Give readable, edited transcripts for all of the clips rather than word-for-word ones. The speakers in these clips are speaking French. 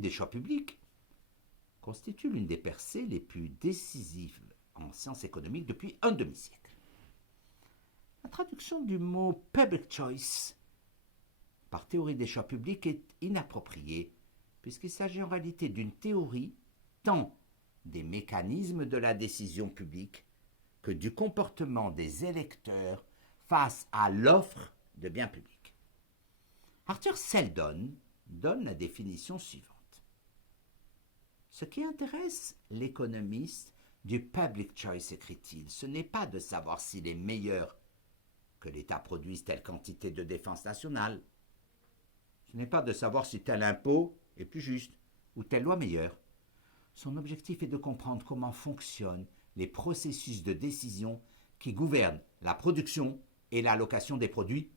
des choix publics constitue l'une des percées les plus décisives en sciences économiques depuis un demi-siècle. La traduction du mot public choice par théorie des choix publics est inappropriée, puisqu'il s'agit en réalité d'une théorie tant des mécanismes de la décision publique que du comportement des électeurs face à l'offre de biens publics. Arthur Seldon donne la définition suivante. Ce qui intéresse l'économiste du public choice, écrit-il, ce n'est pas de savoir s'il est meilleur que l'État produise telle quantité de défense nationale. Ce n'est pas de savoir si tel impôt est plus juste ou telle loi meilleure. Son objectif est de comprendre comment fonctionnent les processus de décision qui gouvernent la production et l'allocation des produits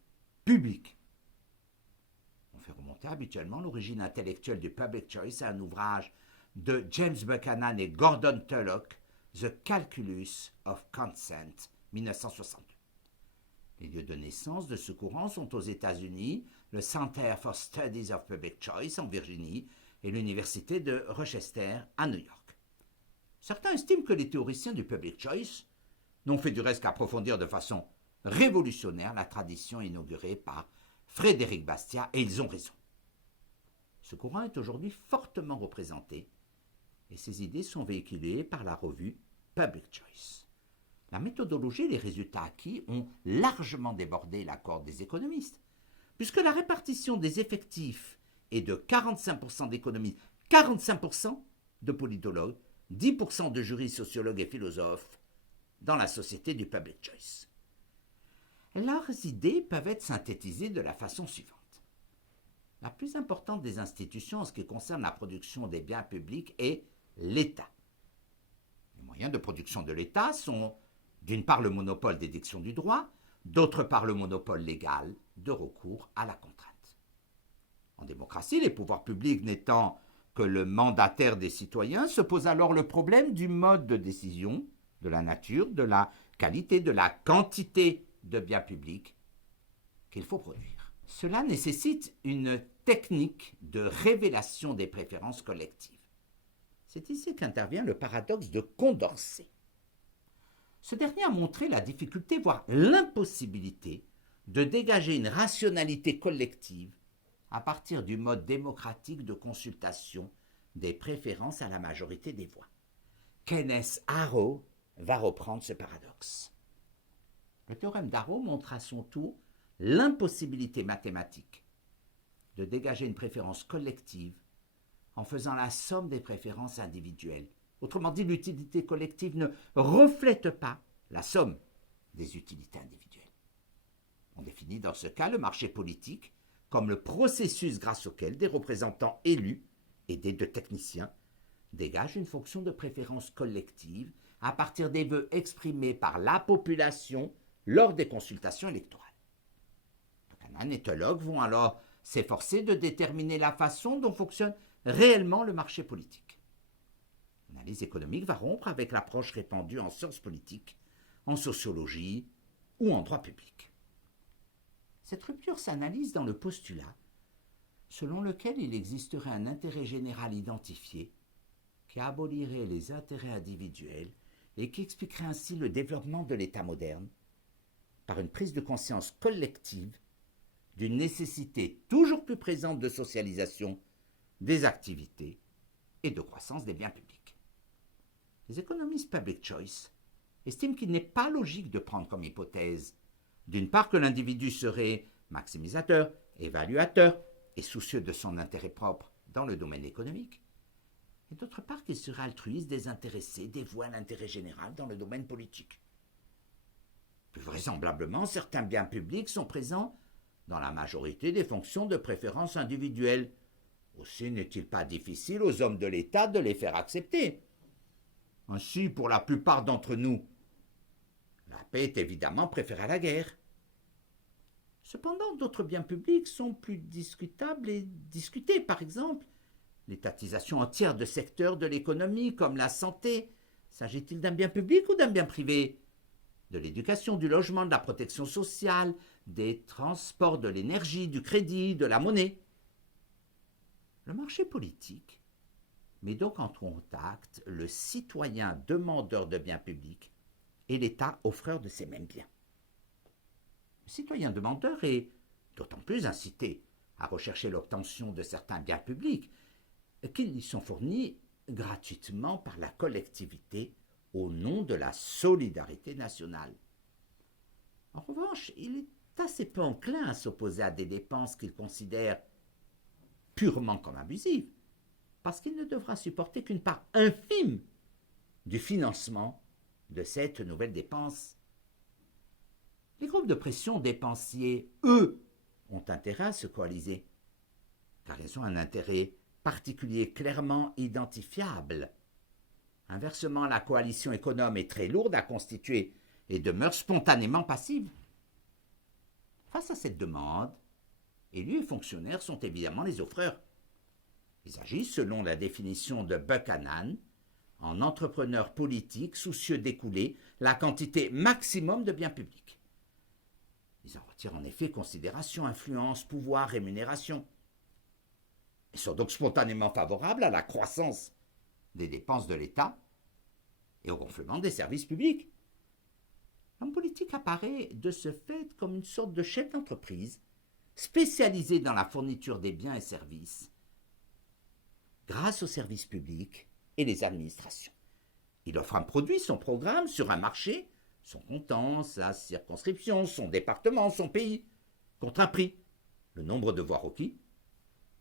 publics. On fait remonter habituellement l'origine intellectuelle du public choice à un ouvrage de James Buchanan et Gordon Tullock, The Calculus of Consent, 1962. Les lieux de naissance de ce courant sont aux États-Unis, le Center for Studies of Public Choice en Virginie et l'Université de Rochester à New York. Certains estiment que les théoriciens du public choice n'ont fait du reste qu'approfondir de façon révolutionnaire la tradition inaugurée par Frédéric Bastiat, et ils ont raison. Ce courant est aujourd'hui fortement représenté et ses idées sont véhiculées par la revue Public Choice. La méthodologie et les résultats acquis ont largement débordé l'accord des économistes, puisque la répartition des effectifs est de 45% d'économistes, 45% de politologues, 10% de juristes, sociologues et philosophes dans la société du public choice. Leurs idées peuvent être synthétisées de la façon suivante. La plus importante des institutions en ce qui concerne la production des biens publics est l'État. Les moyens de production de l'État sont d'une part le monopole d'édiction du droit, d'autre part le monopole légal de recours à la contrainte. En démocratie, les pouvoirs publics n'étant que le mandataire des citoyens, se pose alors le problème du mode de décision, de la nature, de la qualité, de la quantité de biens publics qu'il faut produire. Cela nécessite une technique de révélation des préférences collectives. C'est ici qu'intervient le paradoxe de Condorcet. Ce dernier a montré la difficulté, voire l'impossibilité, de dégager une rationalité collective à partir du mode démocratique de consultation des préférences à la majorité des voix. Kenneth Arrow va reprendre ce paradoxe. Le théorème d'Arrow montre à son tour l'impossibilité mathématique de dégager une préférence collective en faisant la somme des préférences individuelles. Autrement dit, l'utilité collective ne reflète pas la somme des utilités individuelles. On définit dans ce cas le marché politique comme le processus grâce auquel des représentants élus, aidés de techniciens, dégagent une fonction de préférence collective à partir des vœux exprimés par la population lors des consultations électorales. Buchanan et Tullock vont alors s'efforcer de déterminer la façon dont fonctionne réellement le marché politique. L'analyse économique va rompre avec l'approche répandue en sciences politiques, en sociologie ou en droit public. Cette rupture s'analyse dans le postulat selon lequel il existerait un intérêt général identifié qui abolirait les intérêts individuels et qui expliquerait ainsi le développement de l'État moderne par une prise de conscience collective d'une nécessité toujours plus présente de socialisation des activités et de croissance des biens publics. Les économistes public choice estiment qu'il n'est pas logique de prendre comme hypothèse, d'une part, que l'individu serait maximisateur, évaluateur et soucieux de son intérêt propre dans le domaine économique, et d'autre part qu'il serait altruiste, désintéressé, dévoué à l'intérêt général dans le domaine politique. Plus vraisemblablement, certains biens publics sont présents dans la majorité des fonctions de préférence individuelle. Aussi n'est-il pas difficile aux hommes de l'État de les faire accepter. Ainsi, pour la plupart d'entre nous, la paix est évidemment préférée à la guerre. Cependant, d'autres biens publics sont plus discutables et discutés. Par exemple, l'étatisation entière de secteurs de l'économie comme la santé. S'agit-il d'un bien public ou d'un bien privé ? De l'éducation, du logement, de la protection sociale, des transports, de l'énergie, du crédit, de la monnaie. Le marché politique met donc en contact le citoyen demandeur de biens publics et l'État offreur de ces mêmes biens. Le citoyen demandeur est d'autant plus incité à rechercher l'obtention de certains biens publics qu'ils lui sont fournis gratuitement par la collectivité au nom de la solidarité nationale. En revanche, il est assez peu enclin à s'opposer à des dépenses qu'il considère purement comme abusives, parce qu'il ne devra supporter qu'une part infime du financement de cette nouvelle dépense. Les groupes de pression dépensiers, eux, ont intérêt à se coaliser, car ils ont un intérêt particulier clairement identifiable. Inversement, la coalition économe est très lourde à constituer et demeure spontanément passive. Face à cette demande, élus et fonctionnaires sont évidemment les offreurs. Ils agissent selon la définition de Buchanan, en entrepreneurs politiques soucieux d'écouler la quantité maximum de biens publics. Ils en retirent en effet considération, influence, pouvoir, rémunération. Ils sont donc spontanément favorables à la croissance des dépenses de l'État et au gonflement des services publics. L'homme politique apparaît de ce fait comme une sorte de chef d'entreprise spécialisé dans la fourniture des biens et services grâce aux services publics et les administrations. Il offre un produit, son programme, sur un marché, son canton, sa circonscription, son département, son pays, contre un prix, le nombre de voix requis,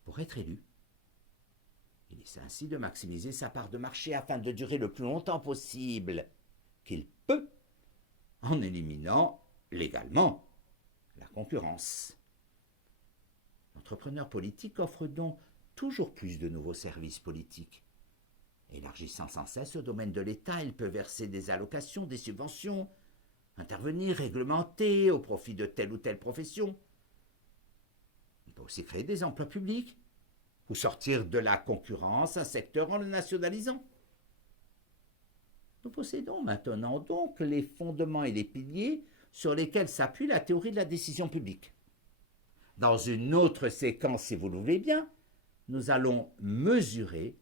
pour être élu. Il essaie ainsi de maximiser sa part de marché afin de durer le plus longtemps possible qu'il peut, en éliminant légalement la concurrence. L'entrepreneur politique offre donc toujours plus de nouveaux services politiques. Élargissant sans cesse le domaine de l'État, il peut verser des allocations, des subventions, intervenir, réglementer au profit de telle ou telle profession. Il peut aussi créer des emplois publics ou sortir de la concurrence un secteur en le nationalisant. Nous possédons maintenant donc les fondements et les piliers sur lesquels s'appuie la théorie de la décision publique. Dans une autre séquence, si vous le voulez bien, nous allons mesurer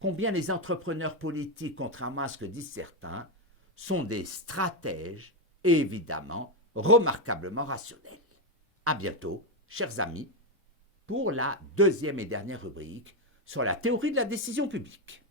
combien les entrepreneurs politiques, contrairement à ce que disent certains, sont des stratèges et évidemment remarquablement rationnels. À bientôt, chers amis, pour la deuxième et dernière rubrique sur la théorie de la décision publique.